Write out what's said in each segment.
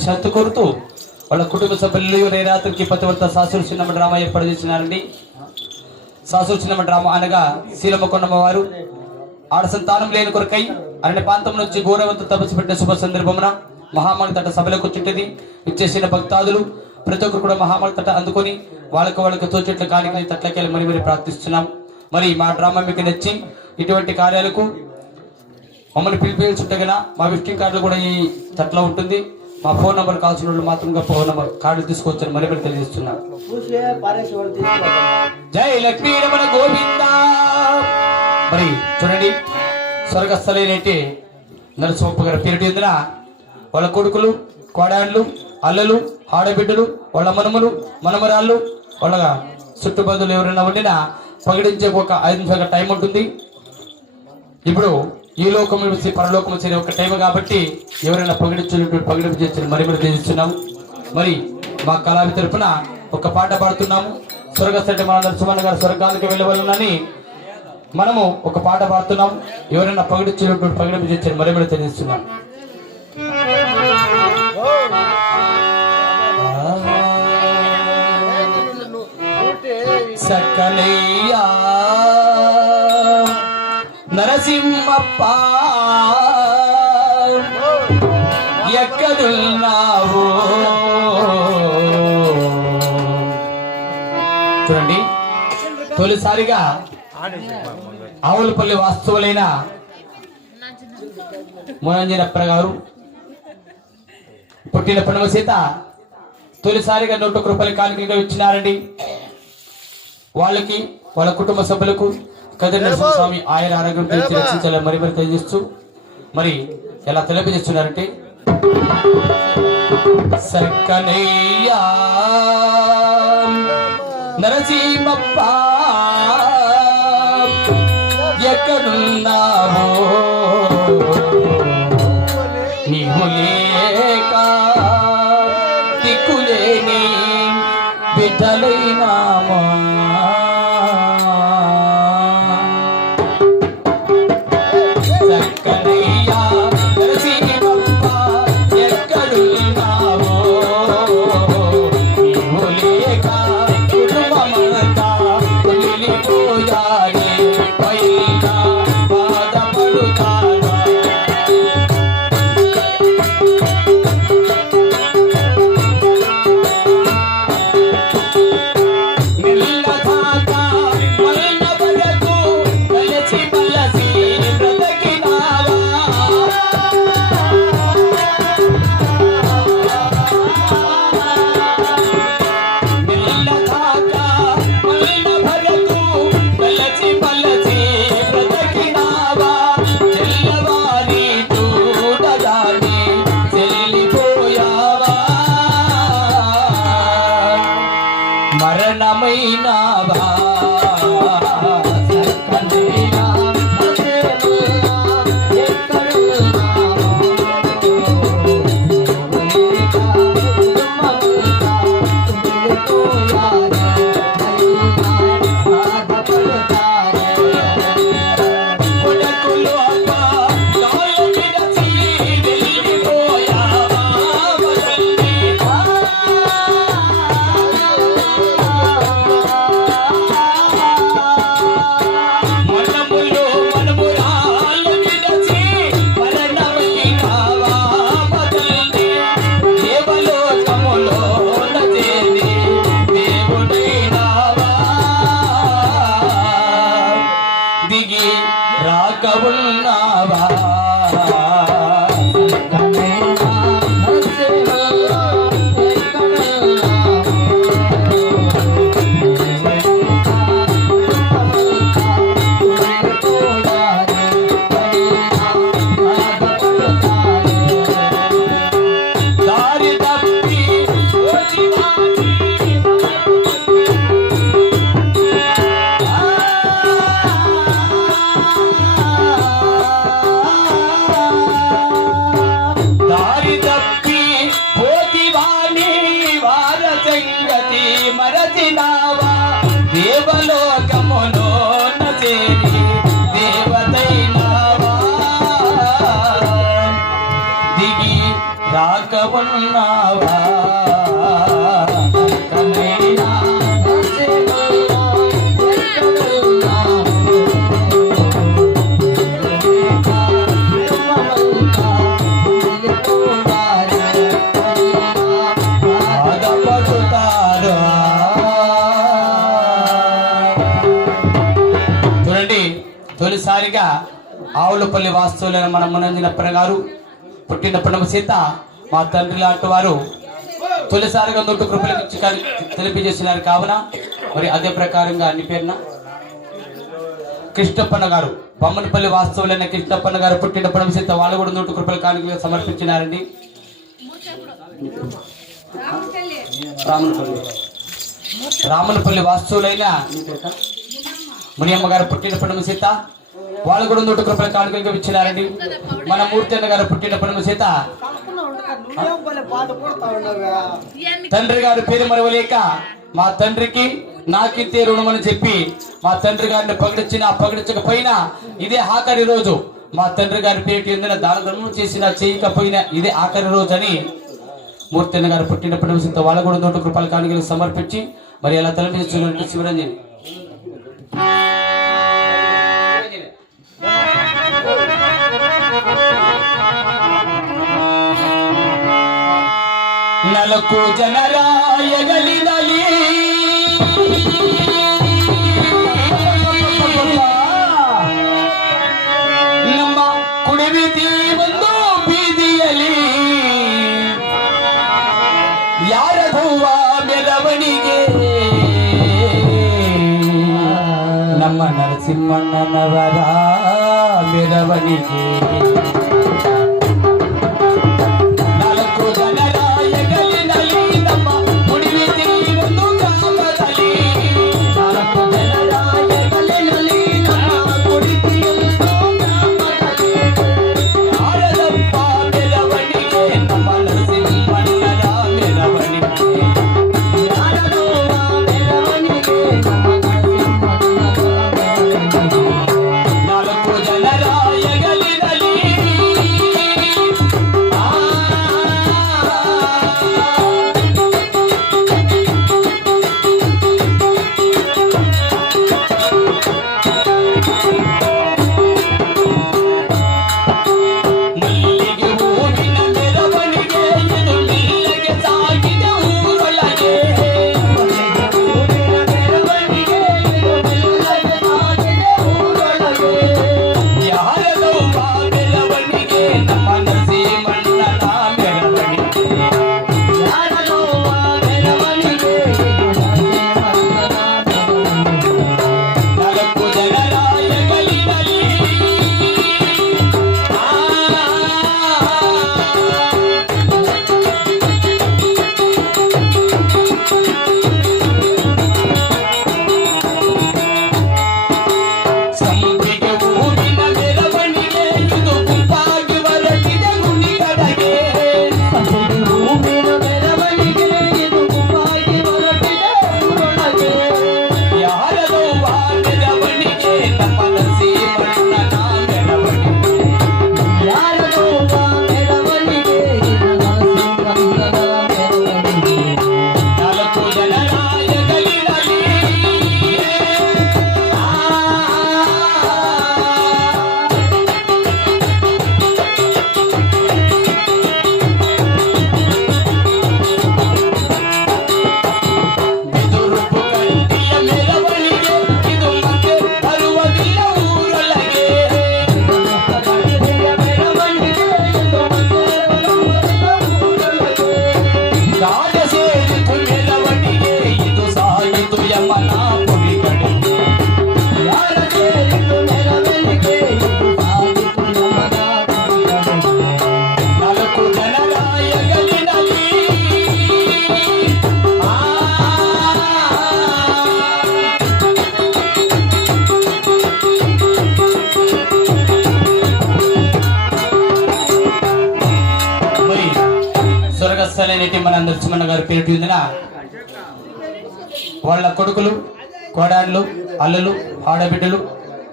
శాంతి కోరుతూ వాళ్ళ కుటుంబ సభ్యులు రేరాత్రికి పతివర్త సాసూరు చిన్నమ్మ డ్రామా ఏర్పాటు చేసినారండి. సాసూరు చిన్నమ్మ డ్రామా అనగా శీలమ్మ కొండమ్మ వారు ఆడ సంతానం లేని కొరకై అరణ్య ప్రాంతం నుంచి గౌరవంతో తపస్సు పెట్టిన శుభ సందర్భమున మహామణి తట సభలకు చుట్టది ఇచ్చేసిన భక్తాదులు ప్రతి ఒక్కరు కూడా మహామణి తట అందుకొని వాళ్ళకి తోచెట్ల కానికి తట్లకెళ్ళి మరి ప్రార్థిస్తున్నాం. మరి మా డ్రామా మీకు నచ్చి ఇటువంటి కార్యాలకు మమ్మల్ని పిలిపించుంటగిన మా విజిటింగ్ కార్డులు కూడా ఈ తట్లో ఉంటుంది. మా ఫోన్ నెంబర్ కావాల్సిన వాళ్ళు మాత్రం ఫోన్ నెంబర్ కార్డు తీసుకోవచ్చని మరి మీరు తెలియజేస్తున్నా. జై లక్ష్మీ రమణ గోవింద. మరి చూడండి, స్వర్గస్థలైనటి నరసింహప్ప గారి పేరు ఎందున వాళ్ళ కొడుకులు, కోడాండ్లు, అల్లలు, ఆడబిడ్డలు, వాళ్ళ మనములు, మనమరాళ్ళు, వాళ్ళ చుట్టుబంధువులు ఎవరైనా ఉండినా పగిడించే ఒక 5 నిమిషాల టైం ఉంటుంది. ఇప్పుడు ఈ లోకం నుంచి పరలోకం చేరే ఒక టైం కాబట్టి ఎవరైనా పగిడింపు చేసి మరి తెలియజేస్తున్నాం. మరి మా కళావి తరఫున ఒక పాట పాడుతున్నాము. స్వర్గస్థటి మన నరసింహన్న గారు స్వర్గానికి వెళ్ళవలనని మనము ఒక పాట పాడుతున్నాం. ఎవరైనా పగిడింపు చేసి మరి తెలియజేస్తున్నాం. సకలయ్యా నరసింహప్ప ఎక్కడున్నావు? చూడండి, తొలిసారిగా ఆవులపల్లి వాస్తవులైన మోనంజనప్ప గారు పుట్టిన పడవ సీత తొలిసారిగా 101 రూపాయల కానుకగా ఇచ్చినారండి. వాళ్ళకి వాళ్ళ కుటుంబ సభ్యులకు కదిరి నరసింహస్వామి ఆయన ఆరోగ్యం తెలిసి రక్షించాలని మరి తెలియజేస్తూ మరి ఎలా తెలియజేస్తున్నారంటే, సక్కనయ్యా నరసింహప్ప ఎక్కడున్నావో నీవు లేక దిక్కులేని బిడ్డలైనామా. మరణమైనవా ఉన్నావా తొలిసారిగా ఆవులపల్లి వాస్తవులైన మన మునంజనప్పన గారు పుట్టిన పుణ్యమ సీత మా తండ్రి లాంటి వారు తొలిసారిగా నోటు కృపలకి తెలియజేసినారు కావున మరి అదే ప్రకారంగా అన్ని పేరున కృష్ణప్పన్న గారు బొమ్మనపల్లి వాస్తవులైన కృష్ణప్పన్న గారు పుట్టిన పుణ్యమ సీత వాళ్ళు కూడా నోటు కృపల కానుకలు సమర్పించినారండి. రామనపల్లి వాస్తవులైన మునియమ్మ గారు పుట్టిన పుణ్యమ సీత వాళ్ళు కూడా నోటు కృపల కానుకలుగా ఇచ్చినారండి. మన మూర్తి అన్న గారు పుట్టిన పుణ్యమ సీత తండ్రి గారు పేరు మరవలేక మా తండ్రికి నాకితే రుణమని చెప్పి మా తండ్రి గారిని పగిడించిన పగిడించకపోయినా ఇదే ఆఖరి రోజు మా తండ్రి గారి పేరు ఎందున దాన ధర్మం చేసిన చేయకపోయినా ఇదే ఆఖరి రోజు అని మూర్తి అన్న గారు పుట్టిన పుణ్యమ సీత వాళ్ళు కూడా నోటు కృపల కానుకలు సమర్పించి మరి అలా తలపించిన శివరంజని నలకు ಜನರಾಯಗಲಿನಲಿ ನಮ್ಮ ಕುಡಿವಿತಿ ಒಂದು ಬೀದಿಯಲ್ಲಿ ಯಾರದವ್ವ ಮೆರವಣಿಗೆ ನಮ್ಮ ನರಸಿಂಹಣ್ಣನವರ ಮೆರವಣಿಗೆ స్వర్గస్థలైనటి మన నరసింహన్న గారి పేరు ఉందిన వాళ్ళ కొడుకులు కోడాన్లు అల్లలు ఆడబిడ్డలు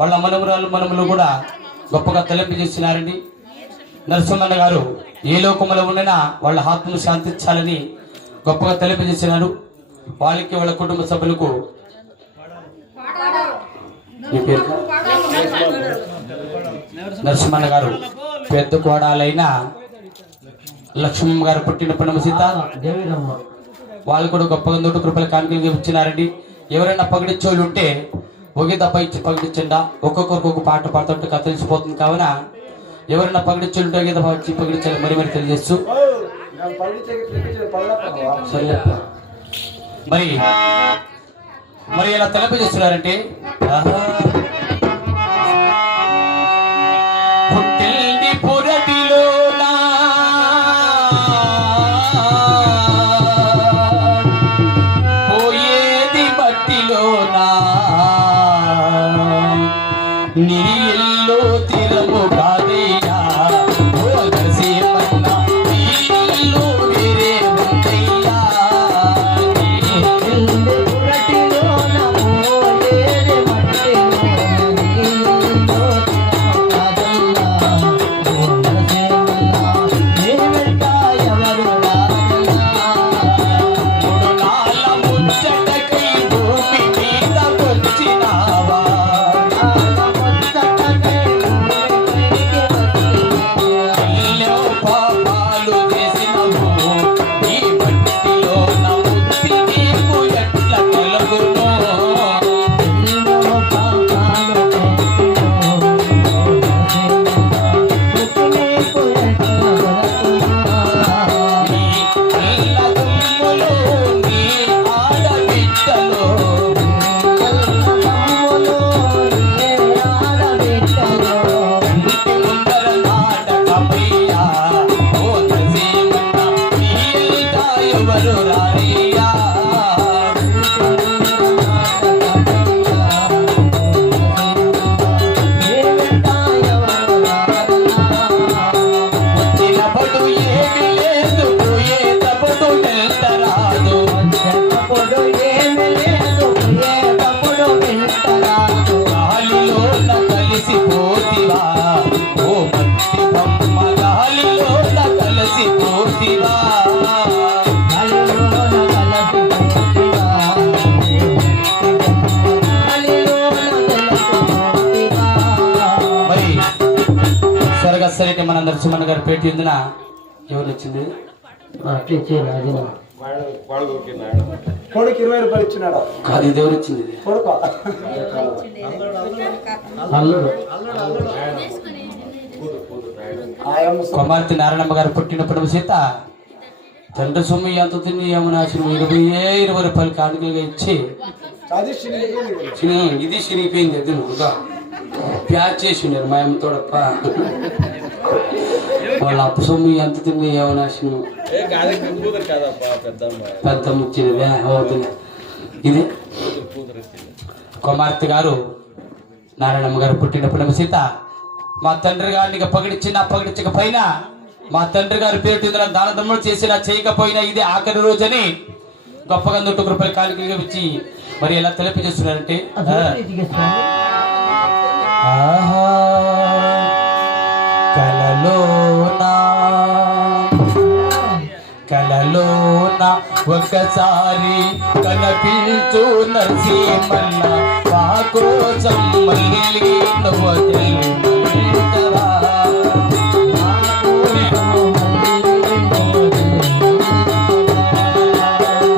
వాళ్ళ మనమురాలు మనములు కూడా గొప్పగా తలెంపు చేస్తున్నారండి. నరసింహన్న గారు ఏ లోకములో ఉండినా వాళ్ళ ఆత్మను శాంతించాలని గొప్పగా తెలియజేసినారు. వాళ్ళకి వాళ్ళ కుటుంబ సభ్యులకు నరసింహన్న గారు పెద్ద కోడాలైన లక్ష్మమ్మ గారు పుట్టిన పనమ సీత వాళ్ళు కూడా గొప్పగా 100 రూపాయల కానుకలుగా ఇచ్చినారండి. ఎవరైనా పగిడిచ్చోళ్ళు ఉంటే ఒకే దప్ప ఇచ్చి పగిడించండా. ఒక్కొక్కరికి ఒక పాట పాడుతుంటే కథ తెలిసిపోతుంది. కావున ఎవరైనా పగిడిచ్చోళ్ళు ఉంటే ఒకే దప్ప వచ్చి పగిడించాలి మరి తెలియజేస్తూ మరి మరి ఇలా తెలియజేస్తున్నారంటే పుట్టింది పురటిలోనా పోయేది మట్టిలోనా నీళ్ళు తీరము కాదయ్యా సరే మన నరసింహన్న గారి పేటి ఉందిన ఎవరు వచ్చింది కొడుకు 20 రూపాయలు ఇచ్చినాడు. కాదు ఇది ఎవరు వచ్చింది? కుమార్తె నారాయణమ్మ గారు పుట్టినప్పుడు సీత తండ్రి సొమ్ము ఎంత తిని ఏమనాశనం 20 రూపాయలు కానుకలుగా ఇచ్చి ఇది చినిగిపోయింది. అది ప్యాచ్ చేసి ఉన్నారు మా అమ్మ తోడప్ప. వాళ్ళ అప్పు సొమ్ము ఎంత తింది ఏమనాశనం పెద్ద ముచ్చినదే అవుతుంది. ఇది కుమార్తె గారు నారాయణమ్మ గారు పుట్టినప్పుడు సీత మా తండ్రి గారిని పగిడిచ్చినా పగిడించకపోయినా మా తండ్రి గారి పేరు దాన దమ్ములు చేసినా చేయకపోయినా ఇదే ఆఖరి రోజని గొప్పగా 100 రూపాయల కానుకలుగా ఇచ్చి మరి ఎలా తెలియజేస్తున్నారంటే కలలోన ఒకసారి కనపించు నరసింహన్న మా కోసం మళ్ళీ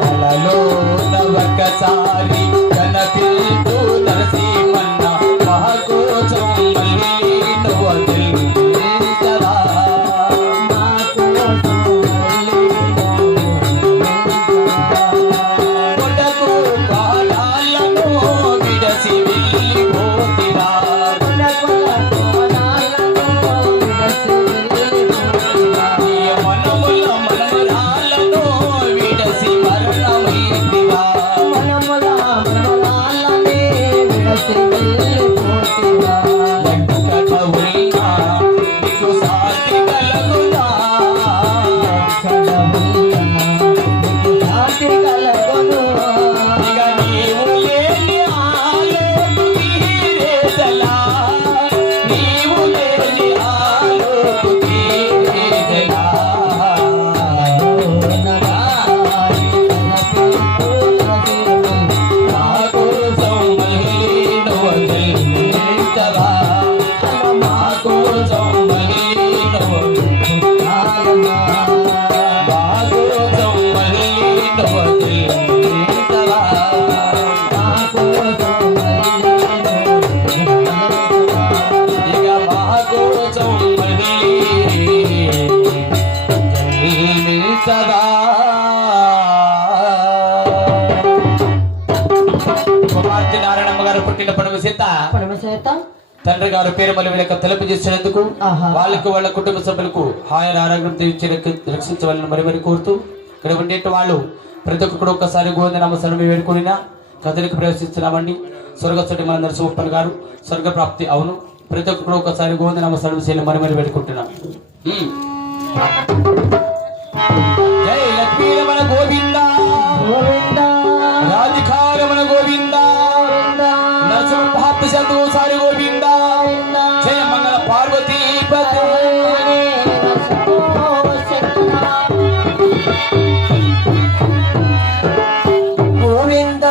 కలలోన ఒకసారి కనపించు నరసింహన్న మా కోసం తగిన పడమసేత పరమసేత తండ్రి గారు పేరు మళ్ళీ వీళ్ళకి తలుపు చేసినందుకు ఆహా. వాళ్ళకు వాళ్ళ కుటుంబ సభ్యులకు హాయన ఆరోగ్యం తెచ్చి రక్షించవాలని మరి కోరుతూ ఇక్కడ ఉండేటి వాళ్ళు ప్రతి ఒక్కరు ఒక్కసారి గోవింద నామస్మరణ వేడుకునినా కథలకు ప్రవేశిస్తున్నామండి. స్వర్గస్థుడి మన నరసింహప్పన్ గారు స్వర్గ ప్రాప్తి అవును. ప్రతి ఒక్కరు ఒకసారి గోవింద నామస్మరణ చేయాలి మరి వేడుకుంటున్నాం. జై లక్ష్మీ రమణ గోవింద గోవింద రాధికారమణ గోవింద నరసింహ సంతు సారి గోవింద జయ మంగళ పార్వతీ పదే గోవింద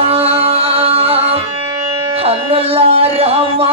అన్నల్లా రహమా